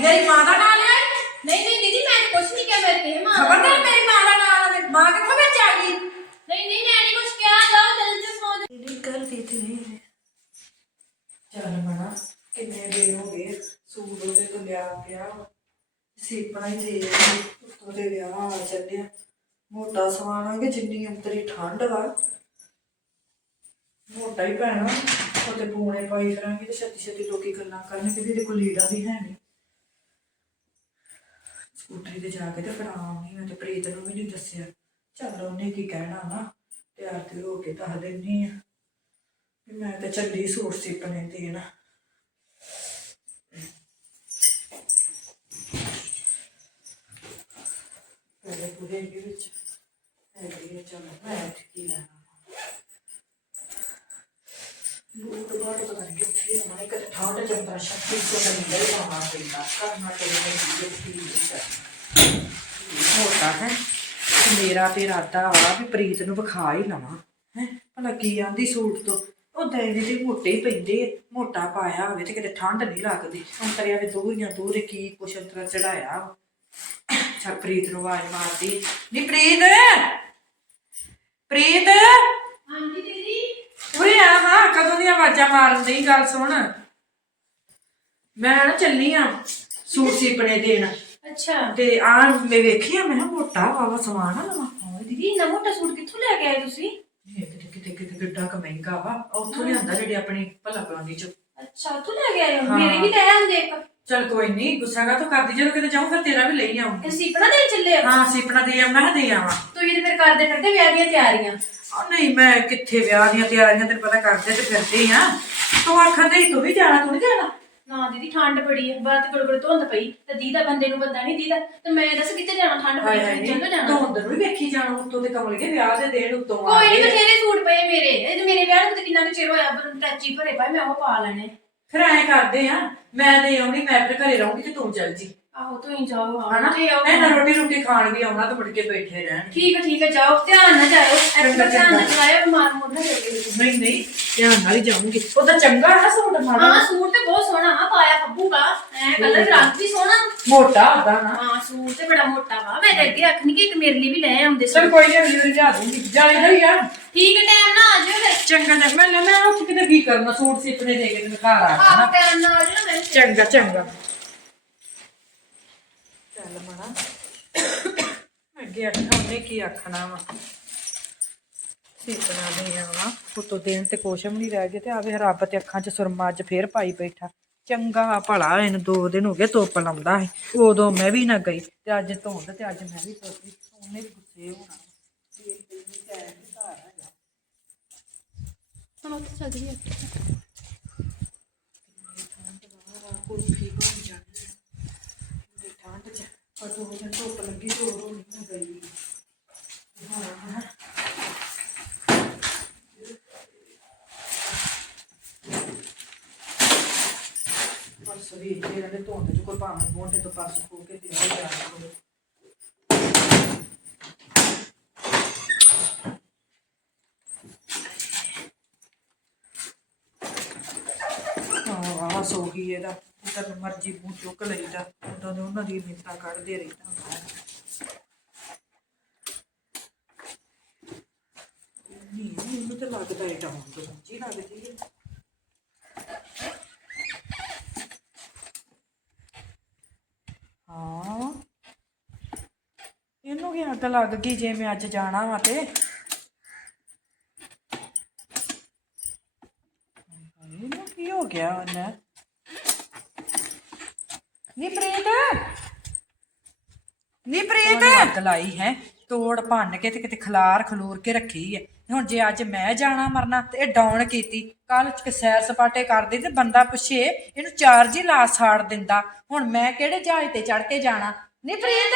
ਮੇਰੀ ਮਾਂ ਦਾ ਨਾਂ ਲਿਆ ਨਹੀਂ ਨਹੀਂ ਦੀਦੀ ਮੈਂ ਤਾਂ ਨਹੀਂ ਕਿਹਾ ਮੇਰੇ ਤੇ ਮਾਂ ਖਬਰਦਾਰ ਮੇਰੀ ਮਾਂ ਦਾ ਨਾਂ ਲੈ ਮਾਂ ਕਿੱਥੋਂ ਵਿੱਚ ਆ ਗਈ? ਨਹੀਂ ਨਹੀਂ ਮੈਂ ਨਹੀਂ ਕੁਛ ਕਿਹਾ ਜਾਓ ਜਲਦੀ ਚ ਸੌਂ ਜਾਓ। ਚੱਲ ਬਣਾ ਕਿੰਨੇ ਦਿਨ ਹੋ ਗਏ ਸੂਟ ਉਹਦੇ ਤੋਂ ਲਿਆ ਪਿਆ ਸੀਪਣਾ ਹੀ ਦੇ ਉੱਤੋਂ ਦੇ ਵਿਆਹ ਆ ਚੱਲਿਆ ਮੋਟਾ ਸਵਾਵਾਂਗੇ ਜਿੰਨੀ ਅੰਤਰੀ ਠੰਡ ਵਾ। ਮੋਟਾ ਹੀ ਪੈਣਾ ਉਹਦੇ ਪੂਣੇ ਪਾਈ ਕਰਾਂਗੇ ਤੇ ਛੱਤੀ ਛੇਤੀ ਲੋਕੀ ਗੱਲਾਂ ਕਰਨਗੇ ਵੀ ਇਹਦੇ ਕੋਲ ਲੀੜਾ ਵੀ ਹੈ ਨਹੀਂ ਸਕੂਟਰੀ ਤੇ ਜਾ ਕੇ ਤੇ ਫੜਾਉਣੀ ਮੈਂ ਤੇ ਪ੍ਰੀਤ ਨੂੰ ਵੀ ਨਹੀਂ ਦੱਸਿਆ। ਚੱਲ ਉਹਨੇ ਕੀ ਕਹਿਣਾ ਨਾ ਤਿਆਰ ਤੇ ਹੋ ਕੇ ਦੱਸ ਦਿੰਨੀ ਆ। ਵੀ ਮੈਂ ਤੇ ਚੱਲੀ ਸੂਟ ਸਿਪਣੇ ਦੇਣ। ਪਹਿਲੇ ਪੂਰੇ ਦੇ ਵਿੱਚ। ਹੈਗੀ ਹੈ ਚਲੋ ਮੈਂ ਕੀ ਲੈਣਾ ਬੂਟ ਬਾਟ ਪਤਾ ਨਹੀਂ ਕਿੱਥੇ ਆ ਮੈਂ ਕਦੇ ਠਾਠ ਜੰਦਾ ਸ਼ਕਤੀ ਤੋਂ ਨਹੀਂ ਦੇ ਪਾਉਣਾ థాట్ ਮੇਰਾ ਤੇ ਇਰਾਦਾ ਵਾ ਵੀ ਪ੍ਰੀਤ ਨੂੰ ਵਿਖਾ ਹੀ ਲਵਾਂ, ਹੈ। ਭਲਾ ਕੀ ਆਂਦੀ ਸੂਟ ਤੋਂ। ਉਹ ਦੇਵੀ ਦੇ ਮੋਟੇ ਪੈਂਦੇ ਮੋਟਾ ਪਾਇਆ ਹੋਵੇ ਤੇ ਕਿਤੇ ਠੰਡ ਨਹੀਂ ਲੱਗਦੀ। ਅੰਤਰਿਆ ਵੀ ਦੋਹੀਆਂ ਦੋਰੇ ਕੀ ਕੁਛ ਅੰਤਰਾ ਚੜਾਇਆ ਵਾ। ਪ੍ਰੀਤ ਨੂੰ ਆਵਾਜ਼ ਮਾਰਦੀ। ਨੀ ਪ੍ਰੀਤ! ਪ੍ਰੀਤ! ਹਾਂਜੀ ਉਰੇ ਆ ਹਾਂ ਕਦੋਂ ਦੀਆਂ ਆਵਾਜ਼ਾਂ ਮਾਰਨ ਦੀ ਗੱਲ ਸੁਣ। ਮੈਂ ਨਾ ਚੱਲੀ ਆ ਸੂਟ ਸੀਪਣੇ ਦੇਣ। ਅੱਛਾ। ਤੇ ਆ ਮੈਂ ਵੇਖਿਆ ਮੈਂ ਨਾ ਮੋਟਾ ਵਾਵਾ ਸਮਾਨ ਆ ਨਵਾਂ। ਦੀਦੀ ਇੰਨਾ ਮੋਟਾ ਸੂਟ ਕਿੱਥੋਂ ਲੈ ਕੇ ਆਏ ਤੁਸੀਂ? ਇਹ ਤੇ ਕਿਤੇ ਕਿਤੇ ਕਿੱਡਾ ਕੁ ਮਹਿੰਗਾ ਵਾ ਉੱਥੋਂ ਲਿਆਂਦਾ ਜਿਹੜੇ ਆਪਣੇ ਭਲਾ ਕਰਾਉਂਦੀ ਚ। ਸਾਥੋਂ ਲੈ ਕੇ ਆਇਓ ਮੇਰੇ ਵੀ ਲੈ ਆਉਂਦੇ ਇੱਕ। ਚਲ ਕੋਈ ਨਹੀਂ ਗੁੱਸਾ ਕਾ ਤੂੰ ਕਰਦੀ ਜਦੋਂ ਕਿਤੇ ਜਾਊਂ ਫਿਰ ਤੇਰਾ ਵੀ ਲਈ ਆਉਂ ਇਹ ਸੀਪਣਾ ਦੇ ਚੱਲੇ ਹੋ। ਹਾਂ ਸੀਪਣਾ ਦੇ ਆ ਮੈਂ ਦੇ ਆਵਾਂ। ਤੁਸੀਂ ਤੇ ਫਿਰ ਕਰਦੇ ਫਿਰਦੇ ਵਿਆਹ ਦੀਆਂ ਤਿਆਰੀਆਂ। ਆ ਨਹੀਂ ਮੈਂ ਕਿੱਥੇ ਵਿਆਹ ਦੀਆਂ ਤਿਆਰੀਆਂ ਤੈਨੂੰ ਪਤਾ ਕਰਦੇ ਤੇ ਫਿਰਦੇ ਆ। ਤੂੰ ਆਖਣ ਦੇ ਤੂੰ ਵੀ ਜਾਣਾ ਤੂੰ ਨਹੀਂ ਜਾਣਾ? ਨਾ ਦੀਦੀ ਠੰਡ ਬੜੀ ਹੈ ਬਾਤ ਗੜਗੜ ਧੁੰਦ ਪਈ ਤੇ ਦੀਦਾ ਬੰਦੇ ਨੂੰ ਬੰਦਾ ਨਹੀਂ ਦੀਦਾ। ਤੇ ਮੈਂ ਦੱਸ ਕਿੱਥੇ ਜਾਣਾ ਠੰਡ ਪਈ ਨਹੀਂ, ਜਾਣਾ। ਤੂੰ ਅੰਦਰ ਨੂੰ ਵੇਖੀ ਜਾਣਾ ਉੱਤੋਂ ਤੇ ਕਮਲ ਕੇ ਵਿਆਹ ਦੇ ਦੇਣ ਉੱਤੋਂ ਕੋਈ ਨਹੀਂ ਬਥੇਰੇ ਸੂਟ ਪਏ ਮੇਰੇ। ਇਹ ਮੇਰੇ ਵਿਆਹ ਨੂੰ ਕਿੰਨਾ ਚਿਰ ਹੋਇਆ ਪਰ ਟੱਚੀ ਭਰੇ ਭਾਈ ਮੈਂ ਉਹ ਪਾ ਲੈਣੇ। ਫਿਰ ਐਂ ਕਰਦੇ ਆ, ਮੈਂ ਦੇ ਆਉਣੀ ਮੈਂ ਆਪਣੇ ਘਰੇ ਰਹੂੰਗੀ ਤੇ ਤੂੰ ਚੱਲ ਜੀ। ਆਹੋ ਤੂੰ ਹੀ ਜਾਓ ਹਾਂ ਹਨਾ? ਤੇ ਆਓ ਇਹਨਾਂ ਰੋਟੀ ਰੋਟੀ ਖਾਣ ਵੀ ਆਉਣਾ ਤੇ ਮੁੜ ਕੇ ਬੈਠੇ ਰਹਿਣ। ਠੀਕ ਹੈ ਠੀਕ ਹੈ ਜਾਓ। ਧਿਆਨ ਨਾਲ ਜਾਓ ਐਕਟਰ ਧਿਆਨ ਨਾਲ ਚਲਾਇਓ ਬਿਮਾਰ ਮੁੜ ਨਾ ਜਾਇਓ। ਨਹੀਂ ਨਹੀਂ ਧਿਆਨ ਨਾਲ ਹੀ ਜਾਊਂਗੀ। ਉਹਦਾ ਚੰਗਾ ਹੈ ਨਾ ਸੂਟ ਮਾੜਾ ਹਾਂ ਸੂਟ ਤੇ ਬਹੁਤ ਸੋਹਣਾ ਆ ਪਾਇਆ ਫੱਬੂਗਾ। ਐ ਕਲਰ ਰੰਗ ਵੀ ਸੋਹਣਾ। ਮੋਟਾ ਹੁੰਦਾ ਨਾ। ਹਾਂ ਸੂਟ ਤੇ ਬੜਾ ਮੋਟਾ ਵਾ। ਮੈਂ ਤੇ ਅੱਗੇ ਆਖਣੀ ਕਿ ਇੱਕ ਮੇਰੇ ਲਈ ਵੀ ਲੈ ਆਉਂਦੇ ਚਲ ਸੂਟ। ਕੋਈ ਨਹੀਂ ਅਗਲੀ ਵਾਰੀ ਲਿਆ ਦੂੰਗੀ। ਜਾਈਦਾ ਹੀ ਆ। ਠੀਕ ਹੈ ਟਾਈਮ ਨਾਲ ਆ ਜਾਓ ਫਿਰ। ਚੰਗਾ ਚੰਗਾ ਮੈਂ ਲੈ ਮੈਂ ਉੱਠ ਕਿਤੇ ਕੀ ਕਰਨਾ? ਸੂਟ ਸਿੱਪਣੇ ਦੇ ਕੇ ਤੈਨੂੰ ਘਰ ਆ ਜਾਣਾ ਆਪ ਟਾਈਮ ਨਾਲ ਆ ਜਾਓ ਮੈਂ ਚੰਗਾ ਚੰਗਾ। ਚੱਲ ਮਣਾ ਅੱਗੇ ਆਖਾਂ ਉਹਨੇ ਕੀ ਆਖਣਾ ਵਾ। ਸਿੱਪਣਾ ਦੇ ਆਵਾ ਉਤੋਂ ਦਿਨ ਤੇ ਕੁਛ ਵੀ ਨਹੀਂ ਰਹਿ ਗਿਆ ਤੇ ਆਵੇ ਰੱਬ ਤੇ ਅੱਖਾਂ 'ਚ ਸੁਰਮਾ ਅੱਜ ਫੇਰ ਪਾਈ ਬੈਠਾ। ਚੰਗਾ ਭਲਾ ਇਹਨੂੰ ਦੋ ਦਿਨ ਹੋ ਗਏ ਧੁੱਪ ਲਾਉਂਦਾ ਸੀ। ਉਦੋਂ ਮੈਂ ਵੀ ਨਾ ਗਈ ਤੇ ਅੱਜ ਧੁੰਦ ਤੇ ਅੱਜ ਮੈਂ ਵੀ ਧੁੱਪੀ ਉਹਨੇ ਵੀ ਗੁੱਸੇ ਹੋਣਾ ਨਹੀਂ ਨਹੀਂ ਹੁਣ ਉੱਥੇ ਚੱਲ ਜੀ ਕੁਲਫੀ ਠੰਡ ਚ ਪਰ ਦੋ ਦਿਨ ਧੁੱਪ ਲੱਗੀ ਤੋਂ ਉਦੋਂ ਨਹੀਂ ਮੈਂ ਗਈ ਹਾਂ ਪਰਸ ਵੀ ਜਿਹੜੇ ਨੇ ਧੁੰਦ ਚ ਕੋਈ ਭਾਵੇਂ ਮੋਢੇ ਤੋਂ ਪਰਸ ਖੋ ਕੇ ਦੇ ਆ ਜਾ ਕਰੋ ਆਹ ਸੋ ਗਈ ਇਹਦਾ ਤਨ ਮਰਜ਼ੀ ਮੂੰਹ ਚੁੱਕ ਲਈਦਾ, ਉਦੋਂ ਦੇ ਉਹਨਾਂ ਦੀ ਮਿੰਤਾ ਕੱਢਦੇ ਰਹਿੰਦਾ ਹੁੰਦਾ ਹੈ। ਨਹੀਂ, ਮੈਨੂੰ ਤਾਂ ਲੱਗਦਾ ਇਹ ਡਾਊਨ ਤੋਂ ਉੱਚੀ ਲੱਗਦੀ ਹੈ ਹਾਂ। ਇਹਨੂੰ ਕੀ ਅੱਗ ਲੱਗ ਗਈ ਜੇ ਮੈਂ ਅੱਜ ਜਾਣਾ ਵਾ ਤੇ ਇਹਨੂੰ ਕੀ ਹੋ ਗਿਆ ਉਹਨੇ? ਨੀ ਪ੍ਰੀਤ। ਨੀ ਪ੍ਰੀਤ। ਅੱਗ ਲਾਈ ਹੈ? ਤੋੜ ਭੰਨ ਕੇ ਤੇ ਕਿਤੇ ਖਲਾਰ ਖਲੂਰ ਕੇ ਰੱਖੀ ਹੈ। ਹੁਣ ਜੇ ਅੱਜ ਮੈਂ ਜਾਣਾ ਮਰਨਾ ਤੇ ਇਹ ਡਾਊਨ ਕੀਤੀ ਕੱਲ ਚ ਸੈਰ ਸਪਾਟੇ ਕਰਦੀ ਤੇ ਬੰਦਾ ਪੁੱਛੇ ਇਹਨੂੰ ਚਾਰਜ ਹੀ ਲਾ ਸਾੜ ਦਿੰਦਾ। ਹੁਣ ਮੈਂ ਕਿਹੜੇ ਜਹਾਜ਼ ਤੇ ਚੜ ਕੇ ਜਾਣਾ? ਨੀ ਪ੍ਰੀਤ।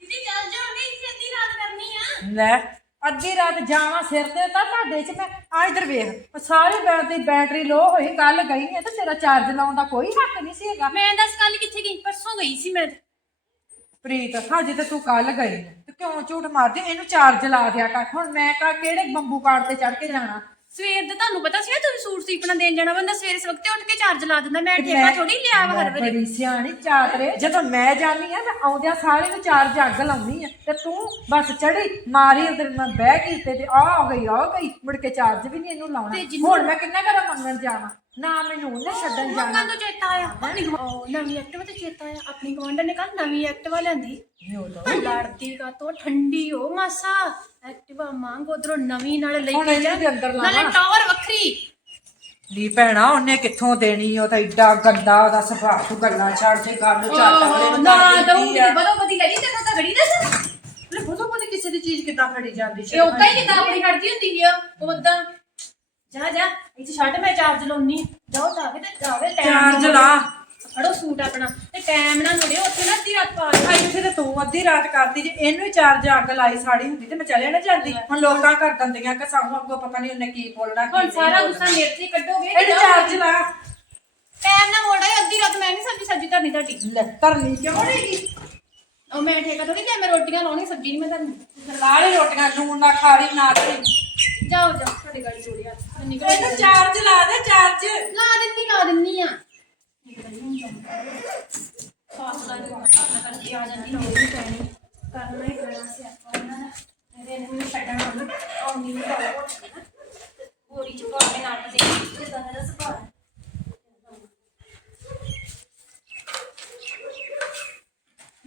ਦੀਦੀ ਚੱਲ ਜਾਓ ਨਹੀਂ ਅੱਧੀ ਰਾਤ ਕਰਨੀ ਆ। ਲੈ ਅੱਧੀ ਰਾਤ ਜਾਵਾਂ ਸਿਰ ਤੇ ਤਾਂ ਤੁਹਾਡੇ ਚ ਮੈਂ ਆ ਇਧਰ ਵੇਖ ਸਾਰੇ ਬੈਟ ਦੀ ਬੈਟਰੀ ਲੋ ਹੋਈ ਕੱਲ ਗਈ ਹੈ ਤੇ ਤੇਰਾ ਚਾਰਜ ਲਾਉਣ ਦਾ ਕੋਈ ਹੱਕ ਨਹੀਂ ਸੀ ਹੈਗਾ। ਮੈਂ ਦੱਸ ਕੱਲ ਕਿੱਥੇ ਗਈ? ਪਰਸੋਂ ਗਈ ਸੀ ਮੈਂ ਪ੍ਰੀਤ ਹਜੇ ਤੇ ਤੂੰ ਕੱਲ ਗਈ ਤੇ ਕਿਉਂ ਝੂਠ ਮਾਰਦੀ? ਇਹਨੂੰ ਚਾਰਜ ਲਾ ਦਿਆ ਕਰ। ਹੁਣ ਮੈਂ ਕਾ ਕਿਹੜੇ ਬੰਬੂ ਕਾਰਡ ਤੇ ਚੜ ਕੇ ਜਾਣਾ? ਸਵੇਰ ਦੇ ਤੁਹਾਨੂੰ ਪਤਾ ਸੀ ਨਾ ਤੁਸੀਂ ਸੂਟ ਸੀਪਣਾ ਦੇਣ ਜਾਣਾ ਬੰਦਾ ਸਵੇਰੇ ਸਵਖਤੇ ਉੱਠ ਕੇ ਚਾਰਜ ਲਾ ਦਿੰਦਾ ਮੈਂ ਠੇਕਾ ਥੋੜੀ ਲਿਆ ਵਾ ਹਰ ਵਾਰੀ ਬੜੀ ਸਿਆਣੀ ਚਾਤਰੇ ਜਦੋਂ ਮੈਂ ਜਾਨੀ ਆ ਤਾਂ ਆਉਂਦਿਆਂ ਸਾਰੇ ਨੂੰ ਚਾਰ ਜੱਗ ਲਾਉਣੀ ਆ ਤੇ ਤੂੰ ਬਸ ਚੜੀ ਮਾਰੀ ਉਧਰ ਮੈਂ ਬਹਿ ਗਈ ਤੇ ਆ ਗਈ ਆ ਗਈ ਮੁੜ ਕੇ ਚਾਰਜ ਵੀ ਨਹੀਂ ਇਹਨੂੰ ਲਾਉਣਾ। ਹੁਣ ਮੈਂ ਕਿੰਨਾ ਘਰ ਮੰਗਣ ਜਾਵਾਂ? ਨਾ ਮੈਨੂੰ ਉਹਨੇ ਛੱਡਣ ਜਾਣਾ। ਮੰਗਾਂ ਤੋਂ ਚੇਤਾ ਆਇਆ। ਆਪਣੀ ਗਵਾ- ਉਹ ਨਵੀਂ ਐਕਟਿਵਾ ਤੇ ਚੇਤਾ ਆਇਆ। ਆਪਣੀ ਗਵਾਂਢਣ ਨੇ ਕੱਲ ਨਵੀਂ ਐਕਟਿਵਾ ਲਿਆਂਦੀ ਲੜਦੀ ਕਾ ਤੋਂ ਠੰਡੀ ਹੋ ਮਾਸਾ। ਐਕਟਿਵਾ ਮੰਗ ਉਧਰੋਂ ਨਵੀਂ ਨਾਲ ਹੁਣ ਕੇ ਇਹਨਾਂ ਜਾ ਦੇ ਅੰਦਰ ਲਾਵਾਂ। ਨਾਲੇ ਟਾਵਰ ਵੱਖਰੀ। ਨੀ ਭੈਣਾ ਉਹਨੇ ਕਿੱਥੋਂ ਦੇਣੀ ਉਹ ਤਾਂ ਏਡਾ ਗੰਦਾ ਉਹਦਾ ਸੁਭਾਅ। ਤੂੰ ਗੱਲਾਂ ਛੱਡ ਦੇ ਗੱਲ ਓਹ, ਨਾ ਦਊਂਗੀ ਬਦੋ ਬਦੀ ਲੈ ਲਈ ਤੇ ਤਾਂ ਘੜੀ ਦੱਸ ਲੈ ਬੋਲੋ ਬੋਲੇ ਕਿਸੇ ਦੀ ਚੀਜ਼ ਕਿੱਦਾਂ ਖੜੀ ਜਾਂਦੀ ਇਹ ਉਦਾਂ ਹੀ ਕਿਦਾਂ ਆਪਣੀ ਖੜਦੀ ਹੁੰਦੀ ਹੈ ਉਦਾਂ ਜਾ ਜਾ ਇੱਥੇ ਛੱਡ ਮੈਂ ਚਾਰਜ ਲਾਉਣੀ ਜਾਓ ਤਾਂ ਤੇ ਜਾਵੇ ਟਾਈਮ ਚਾਰਜ ਲਾ। ਫੜੋ ਸੂਟ ਆਪਣਾ ਤੇ ਟਾਈਮ ਨਾਲ ਮੁੜਿਓ ਉੱਥੇ ਨਾ ਅੱਧੀ ਰਾਤ ਪਾ ਆ ਇੱਥੇ ਤੇ ਤੂੰ ਅੱਧੀ ਰਾਤ ਕਰਦੀ ਜੇ ਇਹਨੂੰ ਹੀ ਚਾਰਜ ਅੱਗ ਲਾਈ ਸਾੜੀ ਹੁੰਦੀ ਤੇ ਮੈਂ ਚਲੇ ਨਾ ਜਾਂਦੀ। ਹੁਣ ਲੋਕਾਂ ਕਰ ਦਿੰਦੀਆਂ ਕਿ ਸਾਨੂੰ ਅੱਗੋਂ ਪਤਾ ਨਹੀਂ ਉਹਨੇ ਕੀ ਬੋਲਣਾ ਕੀ ਹੁਣ ਨਹੀਂ ਸਾਰਾ ਬੋਲਣਾ। ਗੁੱਸਾ ਮੇਰੇ ਤੇ ਹੀ ਕੱਢੋਗੇ ਇਹਨੂੰ ਚਾਰਜ ਲਾ। ਟਾਈਮ ਨਾਲ ਮੋੜਾ ਅੱਧੀ ਰਾਤ ਮੈਂ ਨਹੀਂ ਸਬਜ਼ੀ ਸਬਜ਼ੀ ਧਰਨੀ ਤੁਹਾਡੀ। ਲੈ ਧਰਨੀ ਕਿਉਂ ਨਹੀਂਗੀ ਉਹ ਮੈਂ ਠੇਕਾ ਥੋੜੀ ਲਿਆ ਮੈਂ ਰੋਟੀਆਂ ਲਾਉਣੀ ਸਬਜ਼ੀ ਨਹੀਂ ਮੈਂ ਧਰਨੀ। ਲਾਲੇ ਰੋਟੀਆਂ ਲੂਣ ਨਾ ਖਾਰੀ ਨਾ ਕਰੀ ਜਾਓ ਜਾਓ ਤੁਹਾਡੀ ਗਾੜੀ ਚੋੜੀ ਆ। ਇਹਨੂੰ ਚਾਰਜ ਲਾ ਦੇ ਚਾਰਜ। ਲਾ ਦਿੰਦੀ ਲਾ ਦਿੰਦੀ ਆ। ਫਾਸਲਾ ਦੀ ਫਾਸਲਾ ਕਰਦੀ ਆ ਜਾਂਦੀ। ਲੋੜ ਨਹੀਂ ਪੈਣੀ ਕਰਨਾ ਹੀ ਪੈਣਾ ਸੀ ਆਪਾਂ ਇਹਨਾਂ ਦਾ। ਇਹਦੇ ਨੂੰ ਮੈਨੂੰ ਛੱਡਣ ਆਉਂਦੀ ਆਉਂਦੀ ਨਹੀਂ ਗੱਲ ਗੋਰੀ ਚ ਪਾ ਕੇ ਨੱਟ ਦੇ। ਜਿੱਦਾਂ ਦਾ ਸੁਭਾਅ ਹੈ।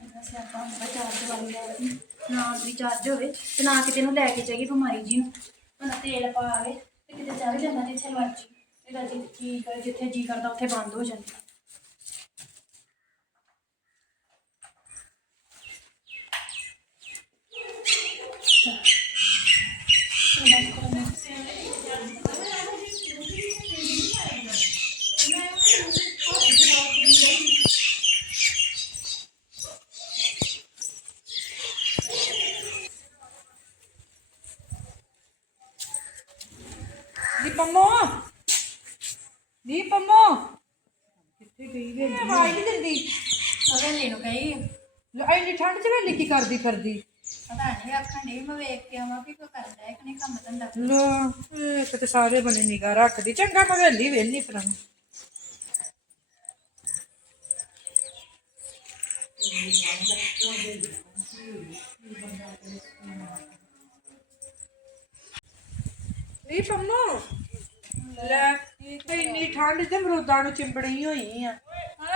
ਇਹਦਾ ਸਿਆਪਾ ਹੁੰਦਾ ਚਾਰਜ ਵਾਲੀ ਦਾ ਵੀ। ਨਾ ਰਿਚਾਰਜ ਹੋਵੇ ਤੇ ਨਾ ਕਿਤੇ ਨੂੰ ਲੈ ਕੇ ਜਾਈਏ ਬਿਮਾਰੀ ਜੀ ਨੂੰ। ਨਾ ਤੇਲ ਪਾਵੇ ਚੱਲ ਜਾਂਦਾ ਜਿੱਥੇ ਮਰਜ਼ੀ ਇਹਦਾ ਜੀ ਕੀ ਕਰ, ਜਿੱਥੇ ਜੀ ਕਰਦਾ, ਉੱਥੇ ਬੰਦ ਹੋ ਜਾਂਦਾ ਨੀ ਪੰਮੋ ਨੀ ਪੰਮੋ ਕਿੱਥੇ ਗਈ ਵੇ ਆਵਾਜ਼ ਨਹੀਂ ਦਿੰਦੀ ਅਗਲੇ ਨੂੰ ਕਹੀ ਲੈ ਇੰਨੀ ਠੰਡ ਚ ਵੇਲੀ ਕੀ ਕਰਦੀ ਫਿਰਦੀ? ਪਤਾ ਨਹੀਂ ਆਖਣ ਡਈ ਮੈਂ ਵੇਖ ਕੇ ਆਵਾਂ ਵੀ ਕੋਈ ਕਰਦਾ ਹੈ ਕਿ ਨਹੀਂ ਕੰਮ ਧੰਦਾ ਲੋ ਇੱਕ ਤੇ ਸਾਰੇ ਬਣੇ ਨਿਗਾ ਰੱਖਦੀ ਚੰਗਾ ਮੈਂ ਵੇਲੀ ਵੇਲੀ ਪੰਮੋ ਲੈ ਇੰਨੀ ਠੰਡ ਤੇ ਮਰੂਦਾਂ ਨੂੰ ਚਿੰਬੜੀ ਹੋਈ ਆ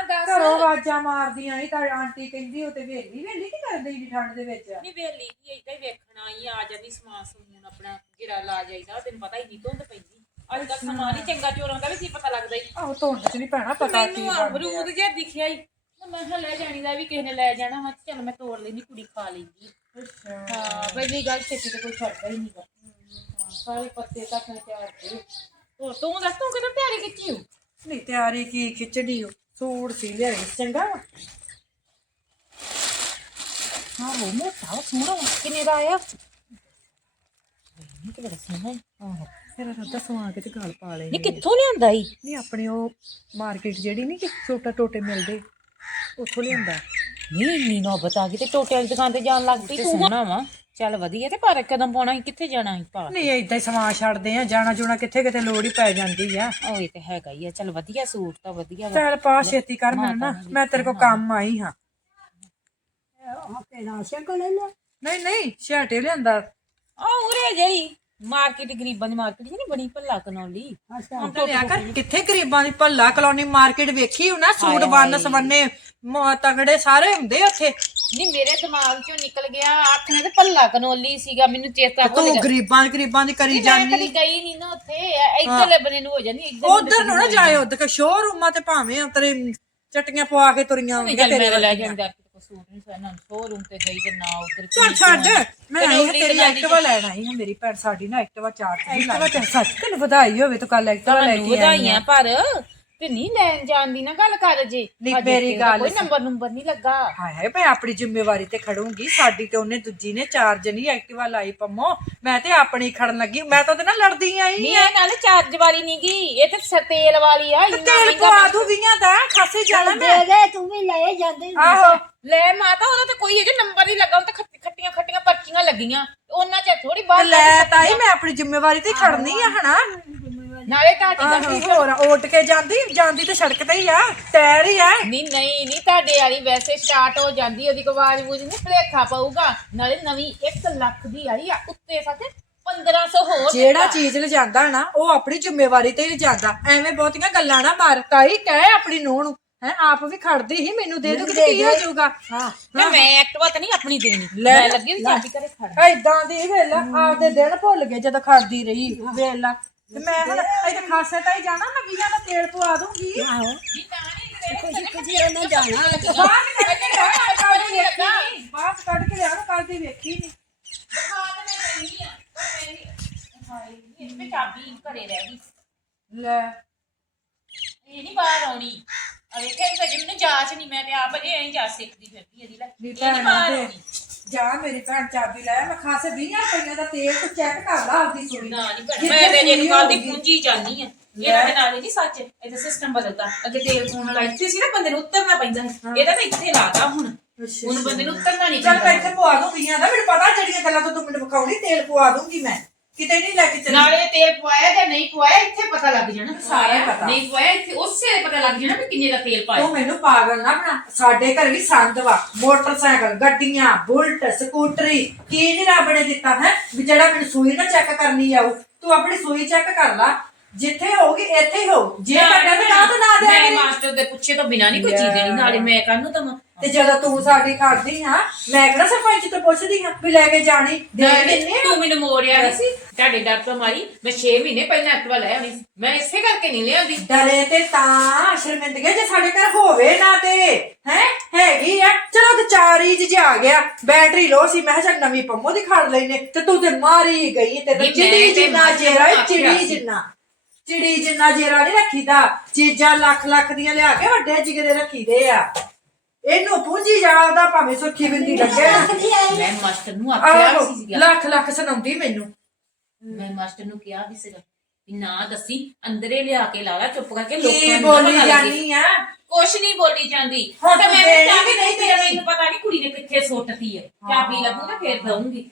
ਦੱਸ। ਘਰੋਂ ਆਵਾਜ਼ਾਂ ਮਾਰਦੀਆਂ ਸੀ ਤਾਂ ਆਂਟੀ ਕਹਿੰਦੀ ਉਹ ਤੇ ਵੇਲੀ ਵੇਲੀ ਕੀ ਕਰਦੇ ਇੰਨੀ ਠੰਡ ਦੇ ਵਿੱਚ? ਨਹੀਂ ਵੇਲੀ ਕੀ ਏਦਾਂ ਹੀ ਵੇਖਣਾ ਹੀ ਆ ਜਾਂਦੀ ਸਮਾਨ ਸਮੂਨ ਆਪਣਾ ਗਿਰਾ ਲਾ ਜਾਈਦਾ ਤੈਨੂੰ ਪਤਾ ਹੀ ਨਹੀਂ ਧੁੰਦ ਪੈਂਦੀ। ਅੱਜ ਕੱਲ੍ਹ ਸਮਾਨ ਹੀ ਚੰਗਾ ਚੋਰਾਂ ਦਾ ਵੀ ਕੀ ਪਤਾ ਲੱਗਦਾ ਹੀ ਆਹੋ ਧੁੰਦ ਚ ਨਹੀਂ ਪੈਣਾ ਪਤਾ ਕੀ ਮੈਨੂੰ ਬਣਦਾ। ਅਮਰੂਦ ਜਿਹਾ ਦਿਖਿਆ ਹੀ ਤੇ ਮੈਂ ਕਿਹਾ ਲੈ ਜਾਣੀ ਦਾ ਵੀ ਕਿਸੇ ਨੇ ਲੈ ਜਾਣਾ ਮੈਂ ਕਿਹਾ ਚੱਲ ਮੈਂ ਤੋੜ ਲੈਂਦੀ ਕੁੜੀ ਖਾ ਲੈਂਦੀ। ਹਾਂ ਪਹਿਲੀ ਗੱਲ ਛੇਤੀ ਤੇ ਕੋਈ ਛੱਡਦਾ ਹੀ ਨਹੀਂਗਾ ਸਾਰੇ ਪੱਤੇ ਤੱਕ ਨੇ ਤਿਆਰ ਤੇ ਹੋਰ ਤੂੰ ਦੱਸ ਤੂੰ ਕਿਦੋਂ ਤਿਆਰੀ ਕੀਤੀ ਹੋ ਨਹੀਂ ਤਿਆਰੀ ਕੀ ਖਿਚੜੀ ਓ। ਸੂਟ ਸੀ ਲਿਆਈ ਚੰਗਾ ਹਾਂ ਉਹ ਮੋਟਾ ਸੋਹਣਾ। ਕਿੰਨੇ ਦਾ ਆਇਆ? ਨਹੀਂ ਕਿਹੜਾ ਸੋਹਣਾ ਆਹੋ। ਫਿਰ ਰੱਦਾ ਸਵਾ ਕੇ ਤੇ ਗਲ ਪਾ ਲੈ ਨਹੀਂ ਕਿੱਥੋਂ ਲਿਆਂਦਾ ਹੀ ਨਹੀਂ ਆਪਣੇ ਉਹ ਮਾਰਕੀਟ ਜਿਹੜੀ ਨਹੀਂ ਕਿ ਛੋਟਾ ਟੋਟੇ ਮਿਲਦੇ ਉੱਥੋਂ ਲਿਆਂਦਾ। ਨਹੀਂ ਇੰਨੀ ਨੌਬਤ ਆ ਗਈ ਤੇ ਟੋਟਿਆਂ ਦੀ ਦੁਕਾਨ ਤੇ ਜਾਣ ਲੱਗ ਪਈ ਤੂੰ। ਸੋਹਣਾ ਵਾ। ਚੱਲ ਵਧੀਆ ਤੇ ਪਰ ਕਦਮ ਪਾਉਣਾ ਸੀ? ਕਿੱਥੇ ਜਾਣਾ ਸੀ ਭਾ ਨਹੀਂ ਏਦਾਂ ਹੀ ਸਮਾਨ ਛੱਡਦੇ ਆ ਜਾਣਾ ਜੁਣਾ ਕਿੱਥੇ ਕਿਤੇ ਲੋੜ ਹੀ ਪੈ ਜਾਂਦੀ ਆ। ਉਹ ਇਹ ਤੇ ਹੈਗਾ ਹੀ ਆ ਚੱਲ ਵਧੀਆ ਸੂਟ ਤਾਂ ਵਧੀਆ ਵਾ। ਚੱਲ ਪਾ ਛੇਤੀ ਕਰ ਮੈਂ ਨਾ ਮੈਂ ਤੇਰੇ ਕੋ ਕੰਮ ਆਈ ਹਾਂ। ਨਹੀਂ ਨਹੀਂ ਛਾਟੇ ਲਿਆਂਦਾ। ਆ ਉਰੇ ਜਿਹੜੀ ਮਾਰਕੀਟ ਗਰੀਬਾਂ ਦੀ ਮਾਰਕੀਟ ਨਹੀਂ ਬਣੀ ਭੱਲਾ ਕਨੌਲੀ। ਤੇ ਲਿਆ ਕਰ ਕਿੱਥੇ ਗਰੀਬਾਂ ਦੀ ਭੱਲਾ ਕਲੋਨੀ ਮਾਰਕੀਟ ਵੇਖੀ ਹੁਣਾ ਸੂਟ ਵੰਨ ਸਵੰਨੇ ਮ- ਤਗੜੇ ਸਾਰੇ ਹੁੰਦੇ ਉੱਥੇ। ਨਹੀਂ ਮੇਰੇ ਦਿਮਾਗ ਚੋਂ ਨਿਕਲ ਗਿਆ ਆਖਣੇ ਤੇ ਭੱਲਾ ਕਨੌਲੀ ਸੀਗਾ ਮੈਨੂੰ ਚੇਤਾ ਭੁੱਲ ਤੂੰ ਗਿਆ। ਗਰੀਬਾਂ ਗਰੀਬਾਂ ਦੀ ਕਰੀ ਮੈਂ ਕਦੀ ਗਈ ਨਹੀਂ ਨਾ ਉੱਥੇ ਇੱਧਰਲੇ ਬਨੇ ਨੂੰ ਹੋ ਜਾਂਦੀ ਇੱਧਰ ਉਧਰ ਨੂੰ ਉਧਰ ਕੇ ਸ਼ੋਰੂਮਾਂ ਤੇ ਭਾਵੇਂ ਅੰਤਰੇ ਚਟੀਆਂ ਪਵਾ ਕੇ ਤੁਰੀਆਂ ਨਹੀਂ ਚੱਲ ਤੇਰੇ ਮੇਰੇ ਲੈ ਵਰਗੀਆਂ। ਜਾਂਦੇ ਕੋ ਸੂਟ ਨਹੀਂ ਸੈਨਾ ਸ਼ੋਰੂਮ ਤੇ ਗਈ ਤੇ ਨਾ ਉਧਰ ਚੱਲ ਛੱਡ ਮੈਂ ਤੇਰੀ ਐਕਟਿਵਾ ਲੈਣ ਆਈ ਹਾਂ ਮੇਰੀ ਭੈਣ ਸਾਡੀ ਨਾ ਐਕਟਿਵਾ ਚਾਰ ਐਕਟਿਵਾ ਤੇ ਸੱਚ ਤੈਨੂੰ ਵਧਾਈ ਹੋਵੇ ਤੂੰ ਕੱਲ ਐਕਟਿਵਾ ਲੈ ਤੁਹਾਨੂੰ ਕੇ ਆਈ ਵਧਾਈਆਂ ਪਰ ਤੇ ਨਹੀਂ ਲੈਣ ਜਾਣ ਦੀ ਨਾ ਗੱਲ ਕਰ ਜੇ। ਨਹੀਂ, ਅਜੇ ਮੇਰੀ ਤੇ ਉਹਦਾ ਗੱਲ ਕੋਈ ਸੁਣ। ਨੰਬਰ ਨੰਬਰ ਨਹੀਂ ਲੱਗਾ। ਹਾਏ ਹਾਏ ਮੈਂ ਆਪਣੀ ਜ਼ਿੰਮੇਵਾਰੀ ਤੇ ਖੜੂੰਗੀ ਸਾਡੀ ਤੇ ਉਹਨੇ ਦੂਜੀ ਨੇ ਚਾਰ ਜਣੀ ਐਕਟਿਵਾ ਲਾਈ ਪੰਮੋ। ਮੈਂ ਤੇ ਆਪਣੀ ਖੜਨ ਲੱਗੀ ਮੈਂ ਤਾਂ ਉਹਦੇ ਨਾਲ ਲੜਦੀ ਆਈ ਨਹੀਂ ਇਹ ਨਾਲ ਚਾਰਜ ਵਾਲੀ ਨਹੀਂ ਗੀ ਇਹ ਤੇ ਸ- ਤੇਲ ਵਾਲੀ ਆ ਇੰਨਾ ਤੇਲ ਮਹਿੰਗਾ ਪਵਾ ਦੂ ਵੀਆਂ ਦਾ ਖਾਸੇ ਜਾਣਾ ਮੈਂ। ਦੇ ਦੇ ਤੂੰ ਵੀ ਲੈ ਜਾਂਦੇ ਆਹੋ। ਲੈ ਮਾਤਾ ਉਹਦਾ ਤੇ ਕੋਈ ਅਜੇ ਨੰਬਰ ਹੀ ਲੱਗਾ ਉਹ ਤੇ ਖੱਟ- ਖੱਟੀਆਂ ਖੱਟੀਆਂ ਪਰਚੀਆਂ ਲੱਗੀਆਂ। ਉਹਨਾਂ ਚ ਥੋੜੀ ਬਾਤ ਲੈ ਤਾਈ ਮੈਂ ਆਪਣੀ ਜ਼ਿੰਮੇਵਾਰੀ ਤੇ ਖੜਨੀ ਆ ਹਨਾ? ਨਾਲੇ ਤੁਹਾਡੀ ਆਹੋ, ਗਲਤੀ ਹੋਰ ਉੱਟ ਕੇ ਜਾਂਦੀ ਜਾਂਦੀ ਤੇ ਸੜਕ ਤੇ ਹੀ ਆ ਟਾਇਰ ਹੀ ਆ। ਨਹੀਂ ਨਹੀਂ ਨਹੀਂ ਤੁਹਾਡੇ ਵਾਲੀ ਵੈਸੇ ਸਟਾਰਟ ਹੋ ਜਾਂਦੀ ਉਹਦੀ ਆਵਾਜ਼ ਬੂਝ ਨਹੀਂ ਭਲੇਖਾ ਪਊਗਾ। ਨਾਲੇ ਨਵੀਂ 1 ਲੱਖ ਦੀ ਆਈ ਆ ਉੱਤੇ ਸੱਚ 1500 ਹੋਰ ਜਿਹੜਾ ਦਿੱਤਾ। ਚੀਜ਼ ਲਿਜਾਂਦਾ ਨਾ ਉਹ ਆਪਣੀ ਜ਼ਿੰਮੇਵਾਰੀ ਤੇ ਹੀ ਲਿਜਾਂਦਾ। ਐਵੇਂ ਬਹੁਤੀਆਂ ਗੱਲਾਂ ਨਾ ਮਾਰ। ਤਾਈ ਕਹਿ ਆਪਣੀ ਨੂੰਹ ਨੂੰ ਹੈ ਆਪ ਵੀ ਖੜਦੀ ਹੀ ਮੈਨੂੰ ਦੇ ਦੋ ਕਿ ਕੀ ਹੋ ਜਾਊਗਾ? ਹਾਂ ਤੇ ਮੈਂ ਐਕਟਿਵਾ ਤੇ ਨਹੀਂ ਆਪਣੀ ਦੇਣੀ। ਲੈ, ਮੈਂ ਲੱਗੀ ਵੀ ਚਾਬੀ ਕਰੇ ਖੜ ਐਦਾਂ ਦੀ ਵੇਲਾ ਆਪਦੇ ਦਿਨ ਭੁੱਲ ਗਏ ਜਦੋਂ ਖੜਦੀ ਰਹੀ ਵੇਲਾ। ਤੇ ਮੈਂ ਹੁਣ ਇੱਥੇ ਖਾਸੇ ਤਾਂ ਹੀ ਜਾਣਾ ਮੈਂ ਵੀਆਂ ਦਾ ਤੇਲ ਪਵਾ ਦੂੰਗੀ। ਆਹੋ। ਨਹੀਂ ਤਾਂ ਨਹੀਂ ਕੁਝ ਕੁਝ ਉਹਨਾਂ ਜਾਣਾ ਬਾਹਰ ਕੱਢ ਕੇ ਲਿਆ ਕੱਲ ਦੀ ਵੇਖੀ। ਬਾਹਰ ਕੱਢ ਕੇ ਲਿਆ ਕੱਲ ਦੀ ਵੇਖੀ ਨਹੀਂ। ਚਾਬੀ ਘਰੇ ਰਹਿ ਗਈ ਲੈ। ਇਹ ਨਹੀਂ ਬਾਹਰ ਆਉਣੀ। ਆ ਵੇਖਿਆ ਇਹ ਤਾਂ ਮੈਨੂੰ ਜਾਂਚ ਨਹੀਂ ਮੈਂ ਤੇ ਆਪ ਅਜੇ ਐਂ ਜਾ ਸਿੱਖਦੀ ਫਿਰਦੀ ਇਹਦੀ ਲੈ। ਇਹ ਨਹੀਂ ਬਾਹਰ ਆਉਣੀ। ਜਾ ਮੇਰੀ ਭੈਣ ਚਾਬੀ ਲੈ ਮੈਂ ਖਾਸੇ 20 ਰੁਪਈਆਂ ਦਾ ਤੇਲ ਤੂੰ ਚੈੱਕ ਕਰ ਲਾ ਆਪਦੀ ਸੂਈ ਨਾ ਨਹੀਂ ਭੈਣ, ਮੈਂ ਤੇ ਜੇ ਸੂਈ ਨਿਕਾਲ ਦੀ। ਪੂੰਜੀ ਜਾਂਦੀ ਆ। ਇਹਨਾਂ ਦੇ ਨਾਲ ਨਹੀਂ ਸੱਚ ਇਹਦਾ ਸਿਸਟਮ ਬਦਲਦਾ ਅੱਗੇ ਤੇਲ ਪਾਉਣ ਵਾਲਾ ਇੱਥੇ ਸੀ ਨਾ ਬੰਦੇ ਨੂੰ ਉਤਰਨਾ ਪੈਂਦਾ। ਇਹਦਾ ਤਾਂ ਇੱਥੇ ਲਾਤਾ ਹੁਣ। ਹੁਣ ਬੰਦੇ ਨੂੰ ਉਤਰਨਾ ਨਹੀਂ ਚੱਲ ਮੈਂ ਇੱਥੇ ਪਵਾ ਦੂੰ ਵੀਆਂ ਦਾ ਮੈਨੂੰ ਪਤਾ ਜਿਹੜੀਆਂ ਗੱਲਾਂ ਤੋਂ ਤੂੰ ਮੈਨੂੰ ਵਿਖਾਉਣੀ ਤੇਲ ਪਵਾ ਦੂੰਗੀ ਮੈਂ। ਕਿਤੇ ਨਹੀਂ ਲੈ ਕੇ ਚੱਲੀ। ਨਾਲੇ ਤੇਲ ਪਵਾਇਆ ਜਾਂ ਨਹੀਂ ਪਵਾਇਆ ਇੱਥੇ ਪਤਾ ਲੱਗ ਜਾਣਾ। ਸਾਰਾ ਪਤਾ। ਨਹੀਂ ਪਵਾਇਆ ਇੱਥੇ ਉਸੇ ਵੇਲੇ ਪਤਾ ਲੱਗ ਜਾਣਾ ਵੀ ਕਿੰਨੇ ਦਾ ਤੇਲ ਪਾਇਆ। ਤੂੰ ਮੈਨੂੰ ਪਾਗਲ ਨਾ ਬਣਾ। ਸਾਡੇ ਘਰ ਵੀ ਸੰਦ ਵਾ ਮੋਟਰਸਾਈਕਲ ਗੱਡੀਆਂ ਬੁਲਟ ਸਕੂਟਰੀ ਕੀ ਨੀ ਰੱਬ ਨੇ ਦਿੱਤਾ ਹੈ? ਵੀ ਜਿਹੜਾ ਮੈਨੂੰ ਸੂਈ ਨਾ ਚੈੱਕ ਕਰਨੀ ਆਊ ਤੂੰ ਆਪਣੀ ਸੂਈ ਚੈੱਕ ਕਰ ਲਾ। ਜਿੱਥੇ ਹੋਊਗੀ ਇੱਥੇ ਹੀ ਹੋਊ। ਜੇ ਕੱਢਿਆ ਤੇ ਨਾ ਤਾਂ ਨਾ ਦੇ ਮੈਂ ਮਾਸਟਰ ਦੇ ਪੁੱਛੇ ਤੋਂ ਬਿਨਾ ਨਹੀਂ ਕੋਈ ਚੀਜ਼ ਦੇਣੀ ਨਾਲੇ ਮੈਂ ਕਾਹਨੂੰ ਤਾਂ ਤੇ ਜਦੋਂ ਤੂੰ ਸਾਡੀ ਖੜਦੀ ਹਾਂ ਮੈਂ ਕਿਹੜਾ ਸਰਪੰਚ ਤੋਂ ਪੁੱਛਦੀ ਹਾਂ ਵੀ ਲੈ ਕੇ ਜਾਣੀ ਦੇ ਦਿੰਨੇ ਆ। ਤੂੰ ਮੈਨੂੰ ਮੋੜਿਆ ਨਹੀਂ ਸੀ ਤੁਹਾਡੇ ਡਰ ਤੋਂ ਮਾਰੀ ਮੈਂ 6 ਮਹੀਨੇ ਪਹਿਲਾਂ ਐਕਟਿਵਾ ਲੈ ਆਉਣੀ ਸੀ। ਮੈਂ ਇਸੇ ਕਰਕੇ ਨਹੀਂ ਲਿਆਂਦੀ ਡਰੇ ਤੇ ਤਾਂ ਸ਼ਰਮਿੰਦਗੀ ਜੇ ਸਾਡੇ ਘਰ ਹੋਵੇ ਨਾ ਤੇ ਹੈ? ਹੈਗੀ ਆ। ਚਲੋ ਤੇ ਚਾਰ ਹੀ ਜਾ ਗਿਆ। ਬੈਟਰੀ ਲੋ ਸੀ ਮੈਂ ਚੱਲ ਨਵੀਂ ਪੰਮੋ ਦੀ ਖੜ ਲੈਨੇ। ਤੇ ਤੂੰ ਤੇ ਮਾਰੀ ਗਈ ਤੇ ਜਿੰਨਾ ਜੇਰਾ ਆਖਿਆ ਚਿੜੀ। ਜਿੰਨਾ। ਚਿੜੀ ਜਿੰਨਾ ਜੇਰਾ ਨਹੀਂ ਰੱਖੀਦਾ ਚੀਜ਼ਾਂ ਲੱਖ ਲੱਖ ਦੀਆਂ ਲਿਆ ਕੇ ਵੱਡੇ ਜਿਗਰੇ ਰੱਖੀਦੇ ਆ ਇਹਨੂੰ ਪੂੰਜੀ ਜਾਵਦਾ ਭਾਵੇਂ ਸੁੱਖੀ ਬਿੰਦੀ ਲੱਗੇ ਨਾ। ਮੈਂ ਮਾਸਟਰ ਨੂੰ ਆਖਿਆ ਆਹੋ ਸੀਗਾ। ਲੱਖ ਲੱਖ ਸੁਣਾਉਂਦੀ ਮੈਨੂੰ ਮੈਂ ਮਾਸਟਰ ਨੂੰ ਕਿਹਾ ਵੀ ਸੀਗਾ ਵੀ ਨਾ ਦੱਸੀ ਅੰਦਰੇ ਲਿਆ ਕੇ ਲਾ ਲਾ ਚੁੱਪ ਕਰਕੇ ਕੀ ਨੂੰ ਬੋਲੀ ਪਤਾ ਲੱਗੇ। ਜਾਨੀ ਆ ਕੁਛ ਨਹੀਂ ਬੋਲੀ ਜਾਂਦੀ ਹੁਣ ਤਾਂ ਤੂੰ ਮੈਂ ਚਾਬੀ ਵੀ ਨਹੀਂ ਨਹੀਂ ਦੇਣੀ। ਮੈਨੂੰ ਪਤਾ ਨਹੀਂ ਕੁੜੀ ਨੇ ਕਿੱਥੇ ਸੁੱਟਤੀ ਹੈ ਚਾਬੀ ਲੱਗੂ ਤਾਂ ਫੇਰ ਦਊਂਗੀ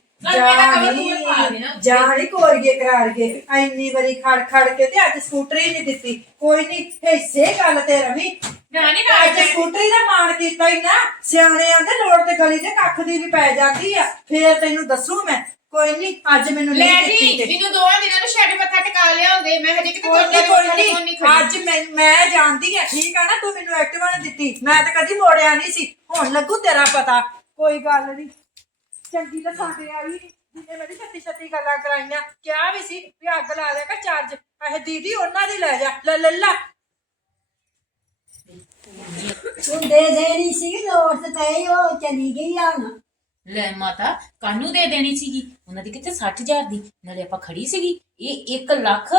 ਜਾਣੀ ਕੋਰੀਏ ਕਰਾਰਗੇ ਐਨੀ ਵਾਰੀ ਖੜ ਖੜ ਕੇ ਤੇ ਅੱਜ ਸਕੂਟਰੀ ਨਹੀਂ ਦਿੱਤੀ। ਕੋਈ ਨਹੀਂ ਹਿੱਸੇ ਗੱਲ ਤੇ ਰਵੀ। ਮੈਂ ਨਹੀਂ ਨਾ ਅੱਜ ਸਕੂਟਰੀ ਦਾ ਮਾਣ ਕੀਤਾ ਹੀ ਨਾ। ਸਿਆਣੇ ਆਂਦੇ ਲੋੜ ਤੇ ਗਲੀ ਤੇ ਕੱਖ ਦੀ ਵੀ ਪੈ ਜਾਂਦੀ ਆ। ਫੇਰ ਤੈਨੂੰ ਦੱਸੂ ਮੈਂ ਕੋਈ ਨਹੀਂ ਅੱਜ ਮੈਨੂੰ ਲੈ ਜੀ ਮੈਨੂੰ ਦਿਨਾਂ ਨੂੰ ਸ਼ੈਡ ਟਿਕਾ ਲਿਆਉਂਦੇ ਮੈਂ ਹਜੇ ਕਿਤੇ ਕੋਈ ਕੋਈ ਨਹੀਂ ਕੋਈ ਨਹੀਂ। ਨਹੀਂ ਅੱਜ ਮੈਂ ਮੈਂ ਜਾਣਦੀ ਆ ਠੀਕ ਆ ਨਾ ਤੂੰ ਮੈਨੂੰ ਐਕਟਿਵਾ ਨੇ ਦਿੱਤੀ। ਮੈਂ ਤਾਂ ਕਦੀ ਮੋੜਿਆ ਨਹੀਂ ਸੀ। ਹੁਣ ਲੱਗੂ ਤੇਰਾ ਪਤਾ। ਕੋਈ ਗੱਲ ਨਹੀਂ। ਚੰਗੀ ਤਾਂ ਸਾਡੇ ਆਈ। ਜਿਹਨੇ ਮੇਰੀ ਛੱਤੀ ਛੱਤੀ ਗੱਲਾਂ ਕਰਾਈਆਂ ਕਿਹਾ ਵੀ ਸੀ ਵੀ ਅੱਗ ਲਾ ਲਿਆ ਕਰ ਚਾਰਜ ਇਹ ਦੀਦੀ ਉਹਨਾਂ ਦੀ ਲੈ ਜਾ ਲੈ ਲੈ ਲਾ। ਤੂੰ ਦੇ ਦੇਣੀ ਸੀ ਲੋੜ ਤੇ ਉਹ ਚਲੀ ਗਈ ਆ ਹੁਣ। ਲੈ ਮਾਤਾ ਕਾਨੂੰ ਦੇ ਦੇਣੀ ਸੀਗੀ? ਉਹਨਾਂ ਦੀ ਕਿੱਥੇ 60000 ਦੀ? ਨਾਲੇ ਆਪਾਂ ਖੜੀ ਸੀਗੀ। ਇਹ 1 ਲੱਖ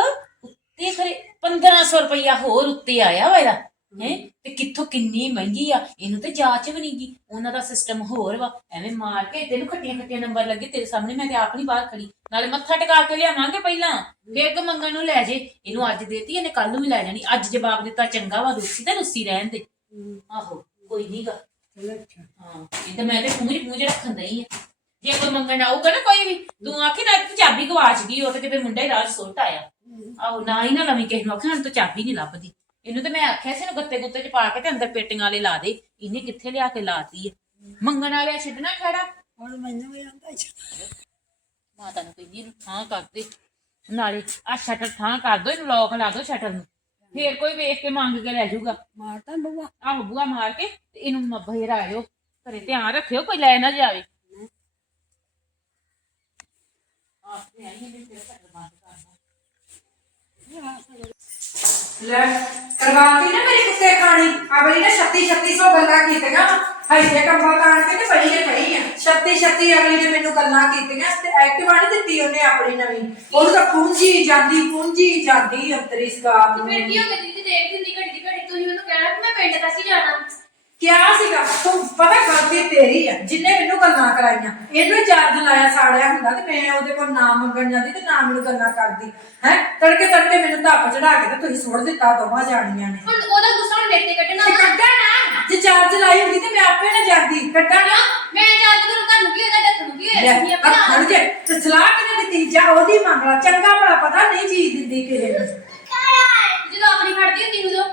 ਉੱਤੇ ਖਰੇ 1500 ਰੁਪਇਆ ਹੋਰ ਉੱਤੇ ਆਇਆ ਇਹਦਾ। ਹੈ? ਤੇ ਕਿੱਥੋਂ ਕਿੰਨੀ ਮਹਿੰਗੀ ਆ? ਇਹਨੂੰ ਤੇ ਜਾਂਚ ਵੀ ਨਹੀਂਗੀ ਉਹਨਾਂ ਦਾ ਸਿਸਟਮ ਹੋਰ ਵਾ। ਐਵੇਂ ਮਾਰ ਕੇ ਤੈਨੂੰ ਖੱਟੀਆਂ ਖੱਟੀਆਂ ਨੰਬਰ ਲੱਗੇ ਤੇਰੇ ਸਾਹਮਣੇ। ਮੈਂ ਤੇ ਆਪ ਨਹੀਂ ਬਾਹਰ ਖੜੀ। ਨਾਲੇ ਮੱਥਾ ਟਿਕਾ ਕੇ ਲਿਆਵਾਂਗੇ ਪਹਿਲਾਂ। ਫੇਰ ਕ ਮੰਗਣ ਨੂੰ ਲੈ ਜੇ। ਇਹਨੂੰ ਅੱਜ ਦੇਤੀ ਇਹਨੇ ਕੱਲ ਨੂੰ ਵੀ ਲੈ ਜਾਣੀ। ਅੱਜ ਜਵਾਬ ਦਿੱਤਾ ਚੰਗਾ ਵਾ ਰੁੱਸੀ ਤਾਂ ਰੁੱਸੀ ਰਹਿਣ ਦੇ। ਆਹੋ ਕੋਈ ਨਹੀਂਗਾ ਹਾਂ ਇਹ ਤਾਂ ਮੈਂ ਤੇ ਪੂੰਝ ਪੂੰਝ ਰੱਖਣ ਦਈ ਆ। ਜੇ ਕੋਈ ਮੰਗਣ ਆਊਗਾ ਨਾ ਕੋਈ ਵੀ ਤੂੰ ਆਖੀ ਨਾ ਕਿ ਚਾਬੀ ਗਵਾਚ ਗਈ ਉਹ ਤੇ ਕਿਤੇ ਮੁੰਡਾ ਹੀ ਰਾਜ ਸੁੱਟ ਆਇਆ। ਆਹੋ ਨਾ ਹੀ ਨਾ ਲਵੀਂ ਕਿਸੇ ਨੂੰ ਆਖਿਆ ਹੁਣ ਤੂੰ ਚਾਬੀ ਨਹੀਂ ਲੱਭਦੀ। ਇਹਨੂੰ ਤੇ ਮੈਂ ਆਖਿਆ ਸੀ ਇਹਨੂੰ ਗੱਤੇ ਗੁੱਤੇ ਚ ਪਾ ਕੇ ਤੇ ਅੰਦਰ ਪੇਟੀਆਂ ਵਾਲੇ ਲਾ ਦੇ। ਇਹਨੇ ਕਿੱਥੇ ਲਿਆ ਕੇ ਲਾਤੀ ਹੈ ਮੰਗਣ ਵਾਲਿਆ ਛੱਡਣਾ ਖੜਾ? ਹੁਣ ਮੈਨੂੰ ਵੀ ਆਂਦਾ ਮਾਤਾ ਨੂੰ ਕਹਿੰਦੀ ਇਹਨੂੰ ਥਾਂ ਕਰ ਦੇ। ਨਾਲੇ ਆ ਸ਼ਟਰ ਥਾਂ ਕਰ ਦੋ ਇਹਨੂੰ ਲੋਕ ਲਾ ਦੋ ਸ਼ਟਰ ਨੂੰ। ਫੇਰ ਕੋਈ ਵੇਖ ਕੇ ਮੰਗ ਕੇ ਲੈ ਜਾਊਗਾ। ਮਾਰਤਾ ਬੁਆ। ਆਹ ਬੂਆ ਮਾਰ ਕੇ ਤੇ ਇਹਨੂੰ ਮੱਭੇ ਰਾਇਓ। ਘਰੇ ਧਿਆਨ ਰੱਖਿਓ ਕੋਈ ਲੈ ਨਾ ਜਾਵੇ। ਆਪੇ ਆਈ ਨੇ ਤੇਰਾ ਘਰ ਕਰਨਾ ਲੈ ਕਰਵਾਤੀ ਨਾ ਮੇਰੀ ਕੁੱਤੇ ਖਾਣੀ। ਅਗਲੀ ਨੇ 36 3600 ਗੱਲਾਂ ਕੀਤੀਆਂ ਹਾਈਏ ਕੰਬਾ ਤਾਣ ਕੇ ਤੇ ਹੈ ਪਈ ਆ 36 36 ਅਗਲੀ ਨੇ ਮੈਨੂੰ ਗੱਲਾਂ ਕੀਤੀਆਂ ਤੇ ਐਕਟਿਵਾ ਨਹੀਂ ਦਿੱਤੀ ਉਹਨੇ ਆਪਣੀ ਨਵੀਂ। ਉਹ ਤਾਂ ਪੂੰਜੀ ਜਾਂਦੀ ਪੂੰਜੀ ਜਾਂਦੀ ਅੰਤਰੀ ਸਕਾਪ ਨੂੰ ਫਿਰ ਕੀ ਹੋ ਗਿਆ? ਦੀਦੀ ਦੇਖ ਦਿੰਦੀ ਘੜੀ ਦੀ ਘੜੀ। ਤੁਸੀਂ ਉਹਨੂੰ ਕਹਿਣਾ ਕਿ ਮੈਂ ਪਿੰਡ ਹੀ ਜਾਣਾ ਕਿਆ ਸੀਗਾ ਤੂੰ ਪਤਾ ਗਲਤੀ ਤੇਰੀ ਆ? ਜਿੰਨੇ ਮੈਨੂੰ ਗੱਲਾਂ ਕਰਾਈਆਂ ਇਹਨੂੰ ਚਾਰਜ ਲਾਇਆ ਸਾੜਿਆ ਹੁੰਦਾ ਤੇ ਮੈਂ ਉਹਦੇ ਕੋਲ ਨਾਮ ਮੰਗਣ ਜਾਂਦੀ ਤੇ ਨਾ ਮੈਨੂੰ ਗੱਲਾਂ ਕਰਦੀ। ਹੈ? ਤੜਕੇ ਤੜਕੇ ਮੈਨੂੰ ਧੱਪ ਚੜਾ ਕੇ ਤੇ ਤੁਸੀਂ ਸੁੱਟ ਦਿੱਤਾ ਦੋਵਾਂ ਜਾਣੀਆਂ ਨੇ। ਹੁਣ ਉਹਦਾ ਗੁੱਸਾ ਹੁਣ ਮੇਰੇ ਤੇ ਕੱਢਣਾ ਤੇ। ਕੱਢਾ ਨਾ। ਜੇ ਚਾਰਜ ਲਾਈ ਹੁੰਦੀ ਤੇ ਮੈਂ ਆਪੇ ਨਾ ਜਾਂਦੀ। ਕੱਢਾ ਨਾ। ਮੈਂ ਜੱਜ ਕਰੂੰ ਤੁਹਾਨੂੰ ਕੀ ਹੋਇਆ ਤੁਹਾਡੇ ਨੂੰ ਕੀ ਹੋਇਆ? ਤੁਸੀਂ ਆਹ ਖੜ ਆਪਣਾ ਜੇ। ਤੇ ਸਲਾਹ ਕਿਨੇ ਦਿੱਤੀ? ਜਾ ਉਹਦੀ ਮੰਗ ਲਾ। ਚੰਗਾ ਭਲਾ ਪਤਾ ਨਹੀਂ ਚੀਜ਼ ਦਿੰਦੀ ਕਿਸੇ ਨੂੰ। ਜਦੋਂ ਆਪਣੀ ਖੜਦੀ ਹੁੰਦੀ ਉਦੋਂ।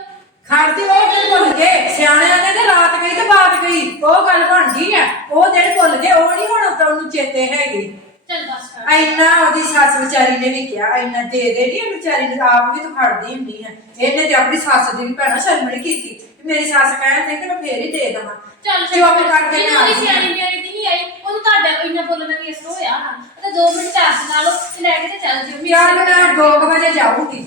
ਖੜਦੀ ਉਹ ਦਿਨ ਭੁੱਲ ਗਏ ਸਿਆਣਿਆਂ ਨੇ ਤੇ ਰਾਤ ਗਈ ਤੇ ਬਾਤ ਗਈ ਉਹ ਗੱਲ ਬਣ ਗਈ ਆ ਉਹ ਦਿਨ ਭੁੱਲ ਗਏ ਉਹ ਨਹੀਂ ਹੁਣ ਤਾਂ ਉਹਨੂੰ ਚੇਤੇ ਹੈਗੇ। ਚੱਲ ਬਸ ਕਰ। ਇੰਨਾ ਉਹਦੀ ਸੱਸ ਵਿਚਾਰੀ ਨੇ ਵੀ ਕਿਹਾ ਇੰਨਾ ਦੇ ਦੇ ਨਹੀਂ ਵਿਚਾਰੀ ਨੇ ਆਪ ਵੀ ਤਾਂ ਖੜਦੀ ਹੁੰਦੀ ਆ। ਇਹਨੇ ਤੇ ਆਪਣੀ ਸੱਸ ਦੀ ਵੀ ਭੈਣਾ ਸ਼ਰਮ ਨਹੀਂ ਕੀਤੀ। ਮੇਰੀ ਸੱਸ ਕਹਿੰਦੇ ਕਿ ਮੈਂ ਫੇਰ ਹੀ ਦੇ ਦੇਵਾਂ। ਚੱਲ ਚੁੱਪ ਕਰਕੇ ਜਿਹਨੂੰ ਨਾ ਉਹਦੀ ਸਿਆਣੀ ਦੀ ਨਹੀਂ ਆਈ ਉਹਨੂੰ ਤੁਹਾਡਾ ਇੰਨਾ ਬੋਲਣ ਦਾ ਕੇਸ ਹੋਇਆ ਨਾ। ਤੇ 2 ਮਿੰਟ ਚਾਰਜ ਲਾ ਲਓ ਤੇ ਲੈ ਕੇ ਤੇ ਚੱਲ ਜਿਓ। ਯਾਰ ਮੈਂ 2 ਵਜੇ ਜਾਊਂਗੀ।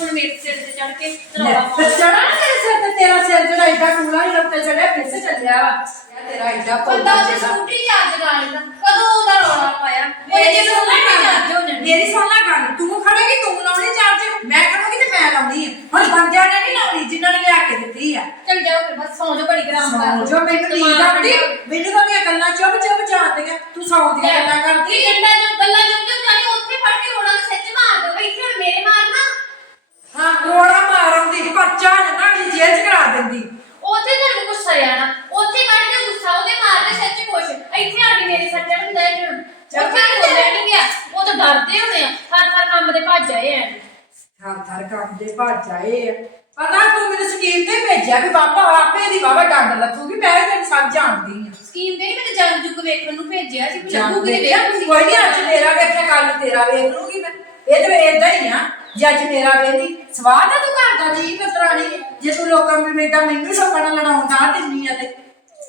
ਹੁਣ ਮੇਰੇ ਸਿਰ ਤੇ ਚੜ ਕੇ ਲੈ, ਰੌਲਾ ਤੇ ਪਾਉਣਾ ਚੜਾ ਨਾ ਤੇਰੇ ਸਿਰ ਤੇ ਤੇਰਾ ਸਿਰ ਜਿਹੜਾ ਏਡਾ ਕੂਲਾ ਹੀ ਉੱਤੇ ਚੜਿਆ ਫਿਰ ਸੇ ਚੱਲਿਆ ਵਾ। ਇਹ ਤੇਰਾ ਏਡਾ ਬੰਦਾ ਉਹਦੀ ਸਕੂਟਰੀ ਚਾਰਜ ਲਾ ਲੈਂਦਾ। ਕਦੋਂ ਉਹਦਾ ਰੌਲਾ ਪਾਇਆ? ਉਹਦੇ ਜੇ ਸੋਨਾ ਨਹੀਂ ਚਾਰਜ ਹੋ ਜਾਣੀ। ਮੇਰੀ ਸੁਣ ਲੈ ਗੱਲ। ਤੂੰ ਖੜੇਗੀ ਤੂੰ ਲਾਉਣੀ ਚਾਰਜ? ਮੈਂ ਖੜੂਗੀ ਤੇ ਮੈਂ ਲਾਉਣੀ ਆ। ਹੁਣ ਬੰਦਿਆਂ ਨੇ ਨਹੀਂ ਲਾਉਣੀ ਜਿਨ੍ਹਾਂ ਨੇ ਲਿਆ ਕੇ ਦਿੱਤੀ ਆ। ਚੱਲ ਜਾਓ ਫਿਰ ਬਸ ਸੌਂ ਜਾਓ ਬੜੀ ਗਰਾਮ ਕਰ ਜੋ ਮੈਨੂੰ ਨੀਂਦ ਆਉਂਦੀ। ਮੈਨੂੰ ਤਾਂ ਦੀਆਂ ਗੱਲਾਂ ਚੁੱਪ ਚੁੱਪ ਜਾਂਦੀਆਂ ਤੂੰ ਸੌਂ ਦੀਆਂ ਗੱਲਾਂ ਕਰਦੀ। ਕੀ ਗੱਲਾਂ ਜੋ ਗੱਲਾਂ ਜੋ ਜਾਣੀ ਉੱਥੇ ਫੜ ਕੇ ਰੋਣਾ ਸੱਚ ਮਾਰ ਦੋ। ਇੱਥੇ ਹੁਣ ਮੇਰੇ ਮਾਰਨਾ। ਹਾਂ ਰੋੜਾ ਮਾਰ ਆਉਂਦੀ ਪਰਚਾ ਨਾ ਅਗਲੀ ਜੇਲ੍ਹ ਚ ਕਰਾ ਦਿੰਦੀ। ਉੱਥੇ ਤੁਹਾਨੂੰ ਗੁੱਸਾ ਆਣਾ ਉੱਥੇ ਕੱਢ ਕੇ ਗੁੱਸਾ ਉਹਦੇ ਮਾਰਦੇ ਸੱਚ ਕੁਛ ਇੱਥੇ ਆ ਕੇ ਮੇਰੇ ਸੱਚ ਹੁੰਦਾ ਹੈ ਜਣ ਉੱਥੇ ਨਹੀਂ ਬੋਲਿਆ ਨਹੀਂ ਗਿਆ ਉਹ ਤਾਂ ਡਰਦੇ ਹੋਣੇ ਆ। ਹਰ ਹਰ ਕੰਮ ਦੇ ਭੱਜ ਆਏ ਆ। ਥਰ ਥਰ ਕੰਮ ਦੇ ਭੱਜ ਆਏ ਆ। ਪਤਾ ਤੂੰ ਮੈਨੂੰ ਸਕੀਮ ਤੇ ਭੇਜਿਆ ਵੀ ਬਾਪਾ ਆਪੇ ਦੀ ਬਾਬਾ ਡੰਡ ਲੱਥੂਗੀ ਮੈਂ ਤੈਨੂੰ ਸਭ ਜਾਣਦੀ ਆ। ਸਕੀਮ ਤੇ ਨਹੀਂ ਮੈਨੂੰ ਜੰਗ ਜੁਗ ਵੇਖਣ ਨੂੰ ਭੇਜਿਆ ਸੀ ਜਾਣ ਲੱਗੂਗੀ ਦੇ ਤੇ ਵੇਖੂਗੀ। ਕੋਈ ਨਹੀਂ ਅੱਜ ਮੇਰਾ ਵੇਖਿਆ ਕੱਲ ਤੇਰਾ ਵੇਖ ਲੂੰਗੀ ਮੈਂ। ਇਹ ਤੇ ਏਦਾਂ ਹੀ ਆ। ਜੇ ਅੱਜ ਮੇਰਾ ਵੇਖੀ ਸਵਾਦ ਆ ਤੂੰ ਘਰ ਦਾ ਜੀ ਕਤਰਾਣੀ ਜੇ ਤੂੰ ਲੋਕਾਂ ਨੂੰ ਮੇਦਾ ਮੈਨੂੰ ਸੋਕਣਾ ਲੜਾਉਣ ਦਾ ਦਿੰਨੀ ਆ ਤੇ।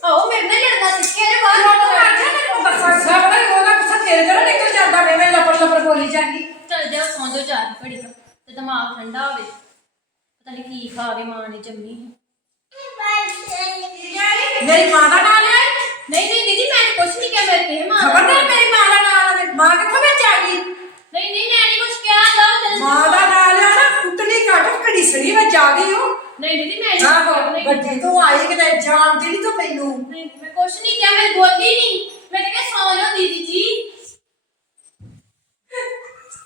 ਆਓ ਮੇਰੇ ਨਾਲ ਲੜਨਾ ਸਿੱਖਿਆ ਜੇ ਬਾਹਰ ਲੋਕ ਕਰ ਜਾ ਤੈਨੂੰ ਦੱਸਾਂ ਸਭ ਉਹਦਾ ਗੁੱਸਾ ਤੇਰੇ ਜਿਹੜਾ ਨਿਕਲ ਜਾਂਦਾ ਮੈਂ ਮੈਂ ਲਪੜ ਲਪੜ ਬੋਲੀ ਜਾਂਦੀ। ਚੱਲ ਜਾ ਸੌਂ ਚਾਰ ਘੜੀ ਤੇ ਦਿਮਾਗ ਠੰਡਾ ਹੋਵੇ। ਪਤਾ ਨਹੀਂ ਕੀ ਖਾਵੇ ਮਾਂ ਨੇ ਜੰਮੀ ਮੇਰੀ ਮਾਂ ਦਾ ਨਾਂ ਲਿਆ? ਨਹੀਂ ਨਹੀਂ ਦੀਦੀ ਮੈਂ ਕੁਛ ਨਹੀਂ ਕਿਹਾ ਮੇਰੇ ਕਿਹ ਮਾਂ। ਖਬਰਦਾਰ ਮੇਰੀ ਮਾਂ ਦਾ ਨਾਂ ਲਵੇ ਮਾਂ ਕਿੱਥੋਂ ਵਿੱਚ ਆ ਗਈ? ਨਹੀਂ ਨਹੀਂ ਮੈਂ ਆ ਦੋ ਮਾਂ ਦਾ ਨਾਂ ਲਿਆ ਨਾ ਕੁੱਟਣੀ ਕੱਟ ਘੜੀਸਣੀ ਵਿੱਚ ਆ ਗਈ ਉਹ। ਨਹੀਂ ਦੀਦੀ ਮੈਂ ਇਹ ਆਹੋ ਨਹੀਂ ਵੱਡੀ ਤੂੰ ਆਈ ਕਿ ਜਾਣਦੀ ਨਹੀਂ ਤੂੰ ਮੈਨੂੰ। ਨਹੀਂ ਮੈਂ ਕੁਛ ਨਹੀਂ ਕਿਹਾ ਮੈਂ ਬੋਲੀ ਨਹੀਂ ਮੈਂ ਕਿਹਾ ਸੌਂ ਜਾਓ ਦੀਦੀ ਜੀ।